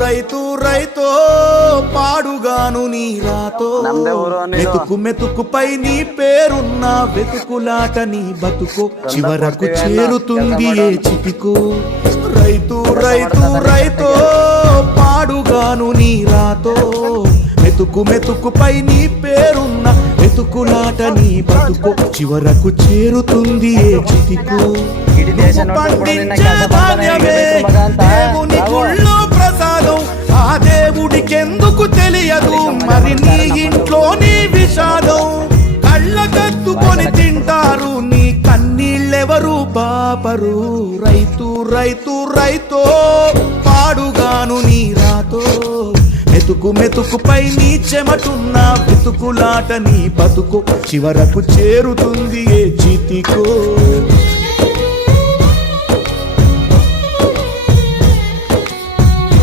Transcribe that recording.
రైతు రైతో పాడుగాను నీ రాతో మెతుకు మెతుకుపై నీ పేరున్న వెతుకులాట నీ బతుకు చివరకు చేరుతుంది ఏ చితికో రైతు రైతు రైతో పాడుగాను నీ రాతో మెతుకు మెతుకుపై నీ పేరున్న వెతుకులాట నీ బతుకు చివరకు చేరుతుంది ఏ చితికో పండించే ధాన్యమే దేవుని గుళ్ళో ప్రసాదం ఆ దేవుడికెందుకు తెలియదు మరి నీ ఇంట్లో నీ విషాదం కళ్ళకత్తుకొని తింటారు నీ కన్నీళ్ళెవరు బాపరు రైతు రైతు రైతో పాడుగాను నీ రాతో మెతుకు మెతుకుపై నీ చెమటున్న వెతుకులాట నీ బతుకు చివరకు చేరుతుంది ఏ చితికో